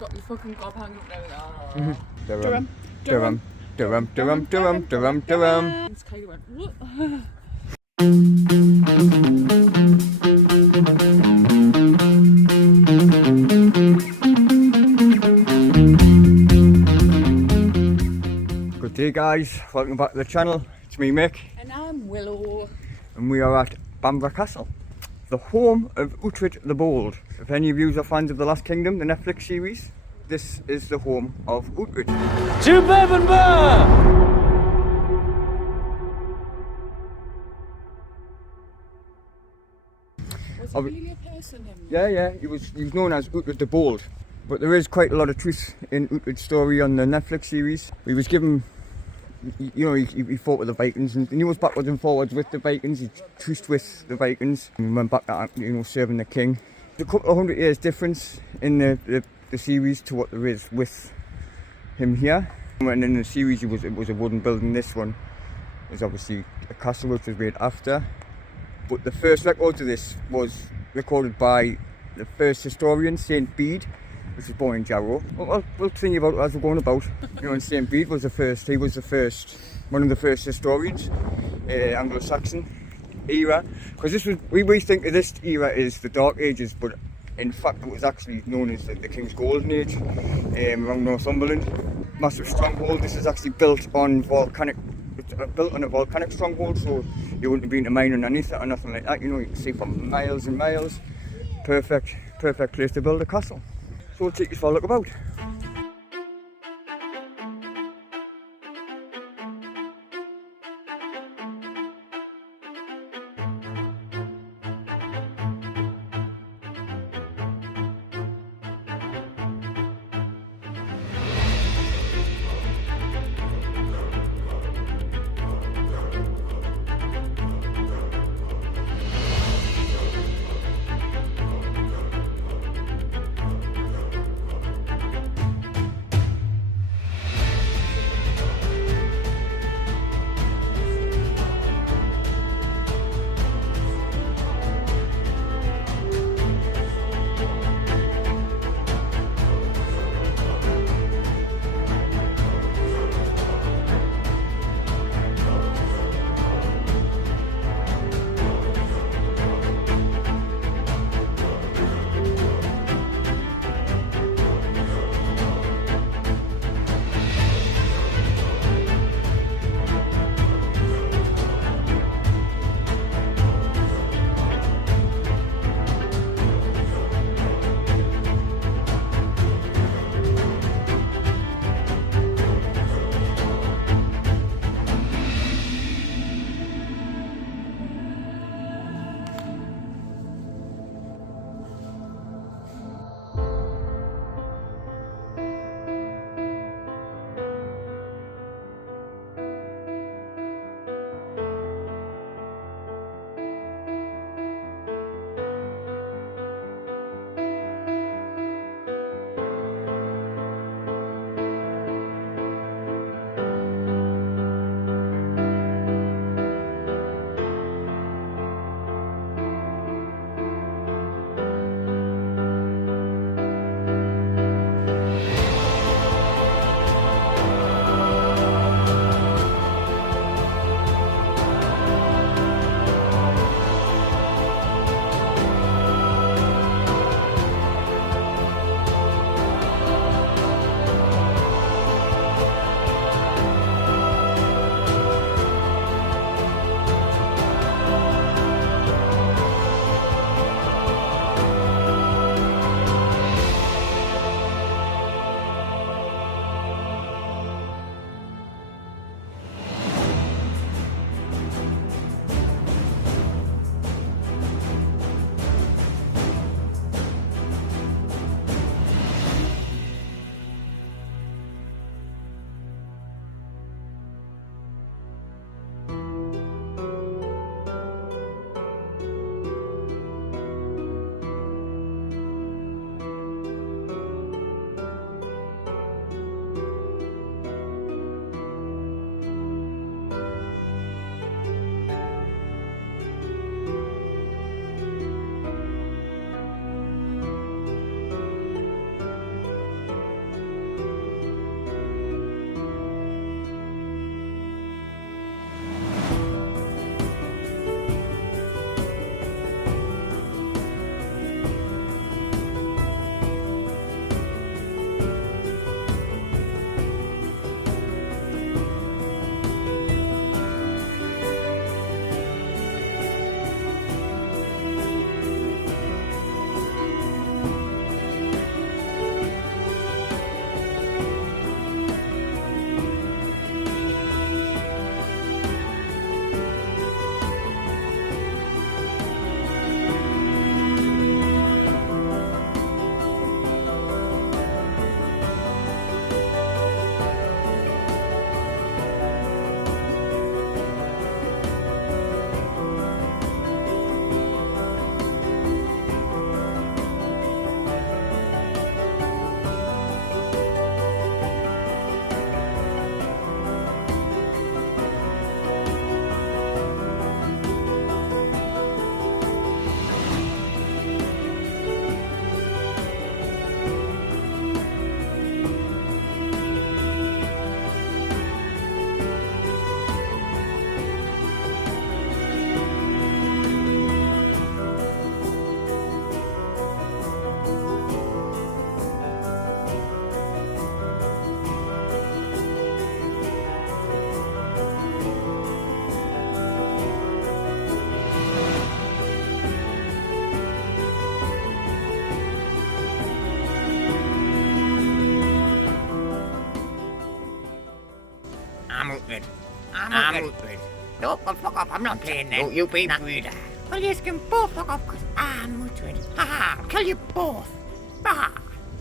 got your fucking gob hanging up there with Durham. And Katie went, what? Good day guys, welcome back to the channel. It's me Mick And I'm Willow. and we are at Bamburgh Castle, the home of Uhtred the Bold. If any of you are fans of The Last Kingdom, the Netflix series, this is the home of Uhtred. To Bamburgh! Was he really a person, him? Yeah, he was known as Uhtred the Bold. But there is quite a lot of truth in Uhtred's story on the Netflix series. He was given, you know, he fought with the Vikings and he was backwards and forwards with the Vikings. He truced with the Vikings and went back to, you know, serving the king. There's a couple of 100 years difference in the series to what there is with him here. And in the series it was a wooden building. This one is obviously a castle which was made after. But the first record of this was recorded by the first historian, St. Bede, which was born in Jarrow. Well, we'll think about it as we're going about. You know, and St. Bede was the first, one of the first historians, Anglo-Saxon era. Because this was, we think of this era is the Dark Ages, but in fact it was actually known as the King's Golden Age, around Northumberland. Massive stronghold. This is actually built on a volcanic stronghold, so you wouldn't have been to mine underneath it or nothing like that. You know, you can see for miles and miles. Perfect place to build a castle. So we'll take you for a look about. Uhtred. I'm Uhtred. No, well, fuck off, I'm not playing then. No, you be breeder. Well, you can both fuck off, because I'm Uhtred. Ha-ha, I'll kill you both. Ha-ha.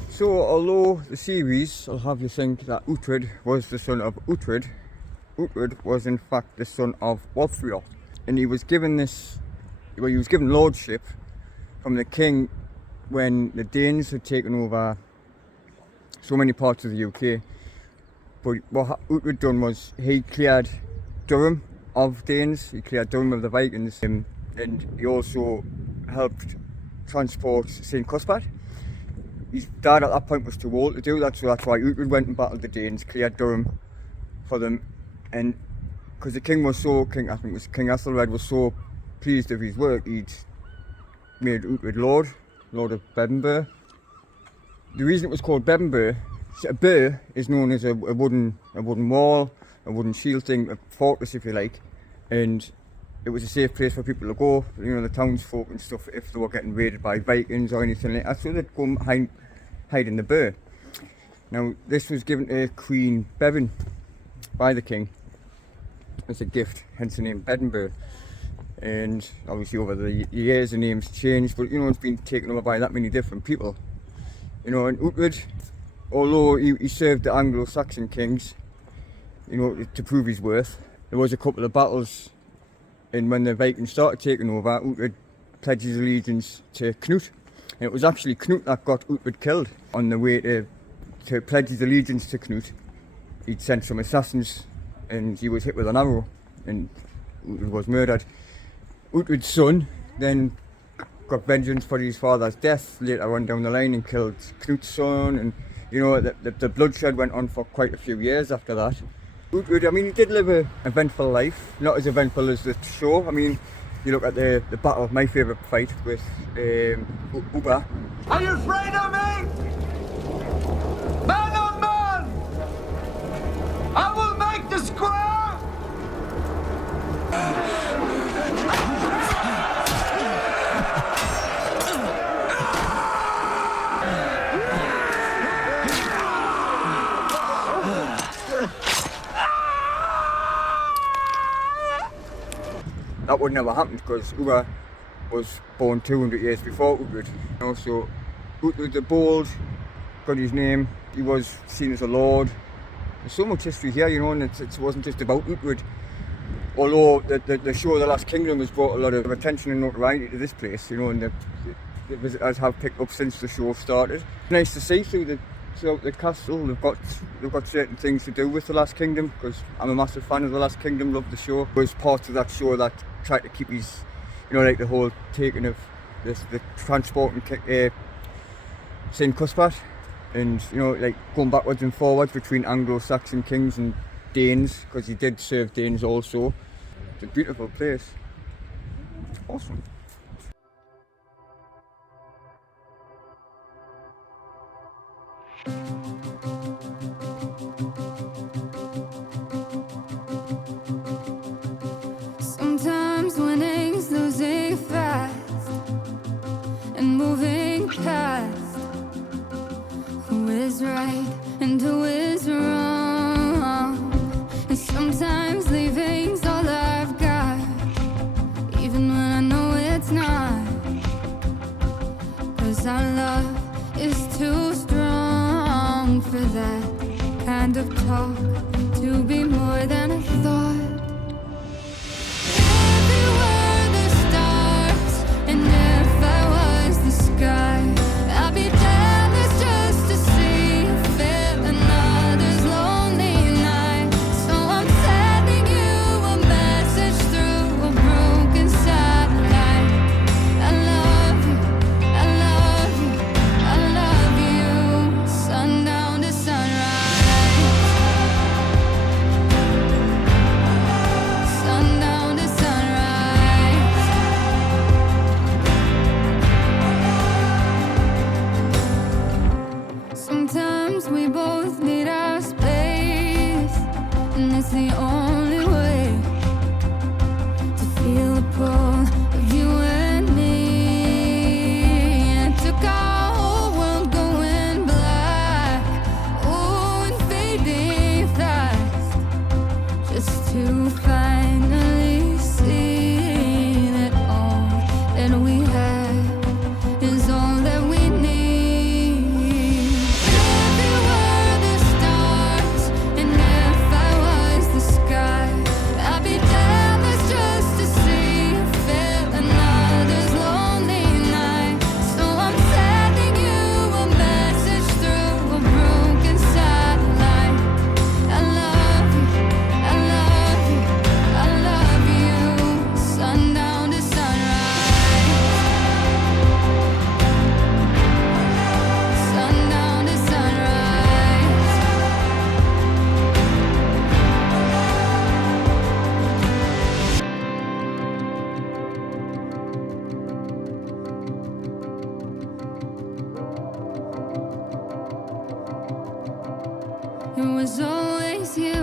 So, although the series will have you think that Uhtred was the son of Uhtred, Uhtred was in fact the son of Wulfrior. And he was given lordship from the king when the Danes had taken over so many parts of the UK. But what Uhtred done was he cleared Durham of Danes, he cleared Durham of the Vikings, and he also helped transport St. Cuthbert. His dad at that point was too old to do that, so that's why Uhtred went and battled the Danes, cleared Durham for them, and because the king was so, King Ethelred was so pleased with his work, he'd made Uhtred Lord of Bamburgh. The reason it was called Bamburgh, a burh is known as a wooden wall, a wooden shield thing, a fortress if you like, and it was a safe place for people to go, you know, the townsfolk and stuff, if they were getting raided by Vikings or anything like that, so they'd go and hide in the burh. Now, this was given to Queen Bevan by the king as a gift, hence the name Edinburgh. And obviously over the years the name's changed, but you know, it's been taken over by that many different people. You know, and Uhtred, although he served the Anglo-Saxon kings, you know, to prove his worth, there was a couple of battles. And when the Vikings started taking over, Uhtred pledged his allegiance to Knut. And it was actually Knut that got Uhtred killed. On the way to pledge his allegiance to Knut, he'd sent some assassins and he was hit with an arrow and Uhtred was murdered. Uhtred's son then got vengeance for his father's death later on down the line and killed Knut's son, and you know, the bloodshed went on for quite a few years after that. Uhtred, I mean, he did live an eventful life, not as eventful as the show. I mean, you look at the battle, my favourite fight with Uber. Are you afraid of me? Man on man! I will make the square! That would never happen because Uber was born 200 years before Uhtred. You know, so Uhtred the Bold got his name. He was seen as a lord. There's so much history here, you know, and it wasn't just about Uhtred. Although the show The Last Kingdom has brought a lot of attention and notoriety to this place, you know, and the visitors have picked up since the show started. Nice to see throughout the castle. They've got certain things to do with The Last Kingdom, because I'm a massive fan of The Last Kingdom, love the show. It was part of that show that tried to keep his, you know, like the whole taking of the transporting St. Cuthbert, and you know, like going backwards and forwards between Anglo-Saxon kings and Danes, because he did serve Danes also. It's a beautiful place. Awesome. Sometimes winning's losing fast and moving past who is right and who is wrong. And sometimes leaving's all I've got, even when I know it's not. 'Cause our love is too strong for that kind of talk to be more than a thought. it was always you.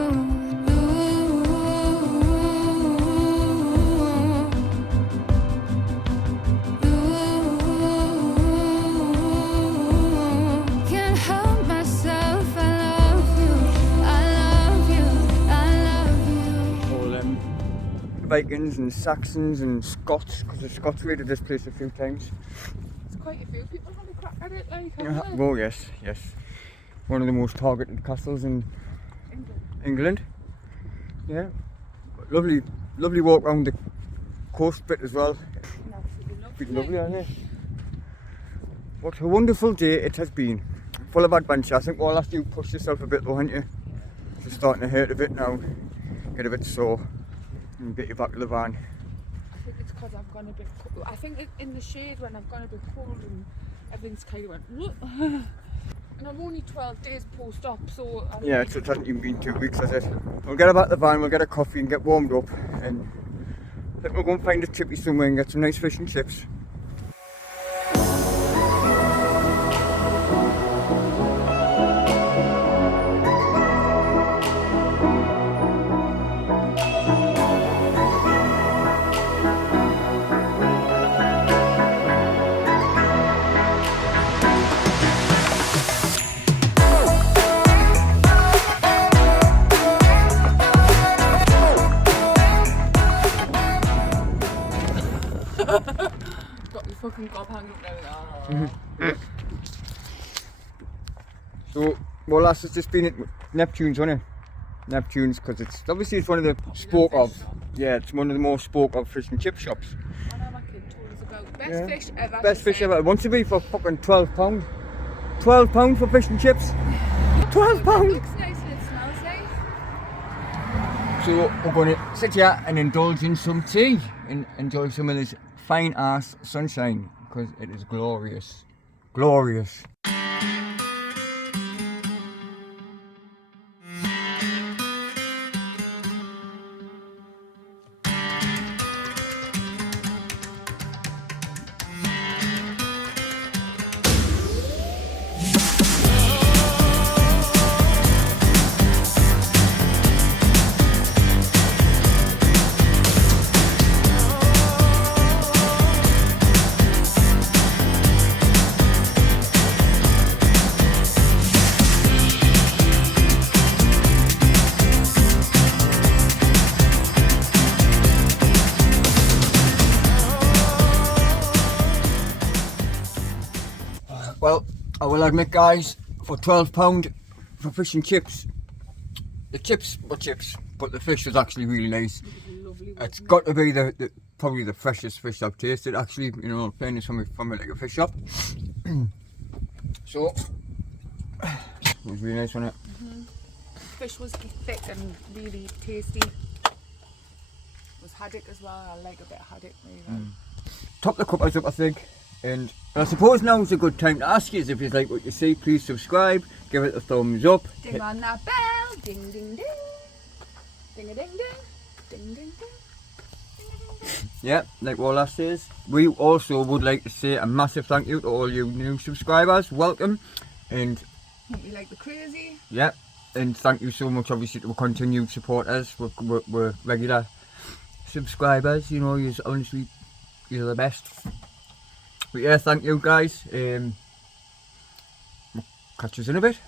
Can't help myself, I love you, I love you, I love you. All Vikings and Saxons and Scots, because the Scots raided this place a few times. There's quite a few people had a crack at it, like, Yeah, haven't they? well, yes, yes. One of the most targeted castles in England. Yeah. Lovely, lovely walk around the coast bit as well. Been lovely, hasn't it? What a wonderful day it has been. Full of adventure. I think all after you pushed yourself a bit though, haven't you? Just starting to hurt a bit now. Get a bit sore. And get you back to the van. I think it's because I've gone a bit cold. I think in the shade when I've gone a bit cold and everything's kind of went whoop. And I'm only 12 days post-op, so... Yeah, so it hasn't even been 2 weeks, has it? We'll get her back to the van, we'll get a coffee and get warmed up. And I think we'll go and find a chippy somewhere and get some nice fish and chips. Got your fucking gob hanging up there. So, well, last has just been at Neptune's, wasn't it? Neptune's, because it's obviously it's one of the spoke of. Yeah, it's one of the more spoke of fish and chip shops. I know my kid told us about best Yeah. fish ever. Best she fish said. ever. It wants to be for fucking £12. £12 for fish and chips. £12. It looks nice and it smells nice. So we're going to sit here and indulge in some tea and enjoy some of this fine ass sunshine because it is glorious. Glorious. Well, I will admit, guys, for £12 for fish and chips, the chips were chips, but the fish was actually really nice. Lovely. It's got to be the probably the freshest fish I've tasted, actually, you know, in fairness from a like a fish shop. So, it was really nice, wasn't it? Fish was thick and really tasty. Was haddock as well. I like a bit of haddock. Really. Top the cuppers up, I think. And I suppose now is a good time to ask you if you like what you see, please subscribe, give it a thumbs up. Ding on that bell. Ding ding ding. Ding a ding ding. Ding ding ding. Yeah, like what last says. We also would like to say a massive thank you to all you new subscribers. Welcome. And Hope you like the crazy. yeah, and thank you so much obviously to continued supporters. We're regular subscribers, you know, you're honestly, you're the best. But yeah, thank you guys. We'll catch us in a bit.